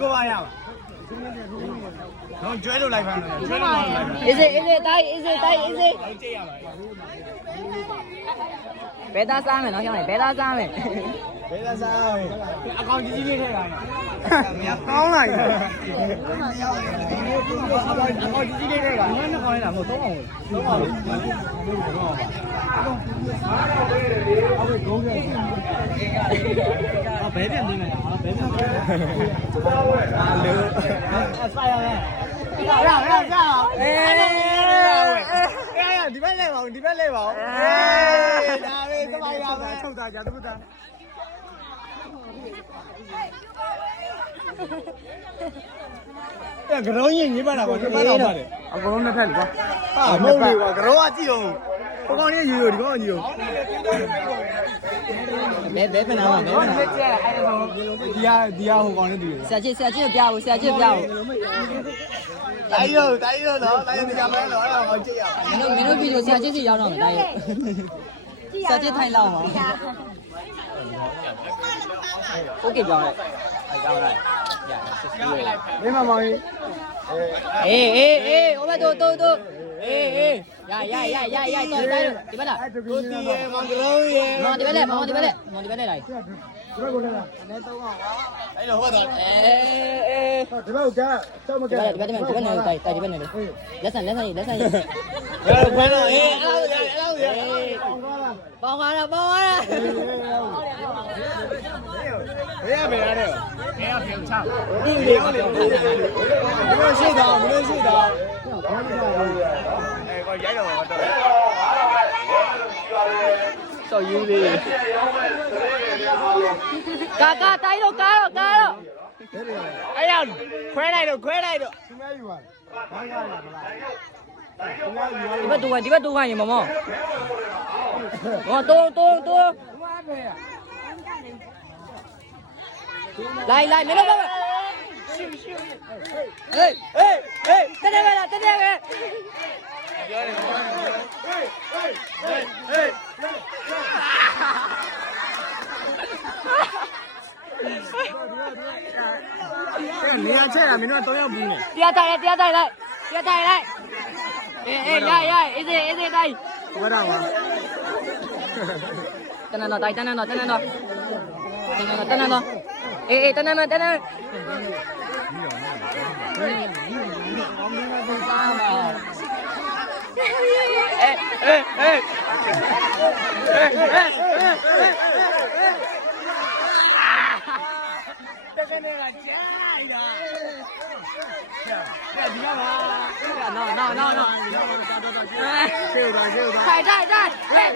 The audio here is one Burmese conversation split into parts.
ကိုပါရအောင်တော့ကျွဲလို့လိုက်ပါမယ်ကျွဲလို့လိုက်ပါမယ် Is itတိုင်း is it ကြည့်ရပါ ဘယ်သားစားမယ်နော်ကျောင်းလေးဘယ်သားစားမယ် ဘယ်လာစားအကောင်ကြီးလေးထည့်လာရကောင်းလိုက်အကောင်ကြီးလေးထည့်လာဒီမှာနှစ်ကောင်လေးလားမဟုတ်သုံးကောင်သုံးကောင်လို့အော်ဘယ်ကုန်းခဲ့ဘယ်ပြန်နေလဲဘယ်ပြန်အာလို့အဆိုင်ရမယ်ရဒီဘက်လဲပါဦးဒီဘက်လဲပါဦးဒါပဲစပိုင်ရမယ်ထုတ်တာကြသူတာကရုံးရင်ညစ်ပါတာကွာညစ်ပါတော့ပါတယ်အကုန်လုံးနှစ်ဖက်လေကွာဟာမဟုတ်လေကွာကရုံးကကြည့်အောင်ဟိုကောင်လေးယူဒီကောင်ကကြည့်အောင်ဘယ်ဖက်နာမှာဘယ်ဖက်နာဒီဟိုကောင်လေးတူတယ်ဆရာကြီးပြဖို့တိုင်းရောနော်တိုင်းရောဒီကမဲတော့အဲ့တော့ကြည့်ရအောင်မင်းတို့ဗီဒီယိုဆရာကြီးစီရောက်တော့မယ်တိုင်းဆရာကြီးထိုင်လောက်ပါโอเคပြောင်းလိုက်ကြောင်းလိုက်မင်းမမောင်ကြီးအေးဟိုဘက်တို့အေးရတော်တိုင်းဒီဘက်လားကိုတီရေမောင်ကလုံးရေမောင်ဒီဘက်လိုက်ဒီဘက်လိုက်ဒီဘက်ကိုလဲလားအနေသုံးအောင်အဲ့လိုဟောတာဒီဘက်ကိုကြောက်မကဲဒီဘက်နေတိုက်ဒီဘက်နေလေလက်ဆန်ရေးရဖမ်းတော့အဲ့လောက်ရပေါင်သွားတာဘယ်ရဘယ်ရတယ်ဘယ်ရပြုံချဒီလေမလို့ရှိတာအဲ့ကောရိုက်တော့တော့ဆောက်ယူလေးကာတိုင်းတော့အဲ့ရခွဲလိုက်တော့သူများယူပါဘာကားလဲမလားဒီဘက်တူခိုင်းရင်မမောတိုးလိုက်မင်းတို့ပါဟေးတက်ပဲပြောတယ်နေရာချက်တာမင်းတို့3ယောက်ဘူးနေတရားထိုင်လိုက်အေးရအေးတိုင်းဘာတော့တန်းတော့အေးတန်းမယ်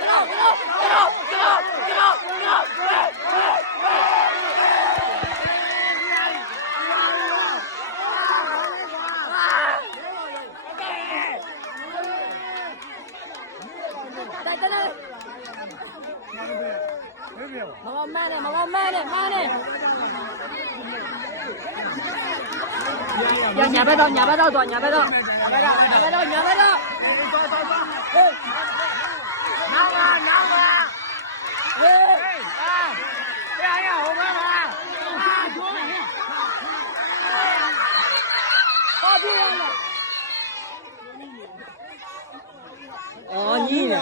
ညာဘက်တော့အော်ညီးနေ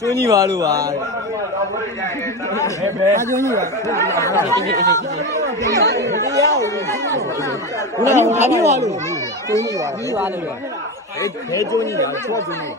ကျွန်းကြီးပါလို့ပါဘယ်ကျွန်းကြီးပါတရားဟုတ်ဘာဖြစ်သွားလို့ကျွန်းကြီးပါပြီးသွားလို့ဘယ်ကျွန်းကြီးလဲချောကျွန်းကြီး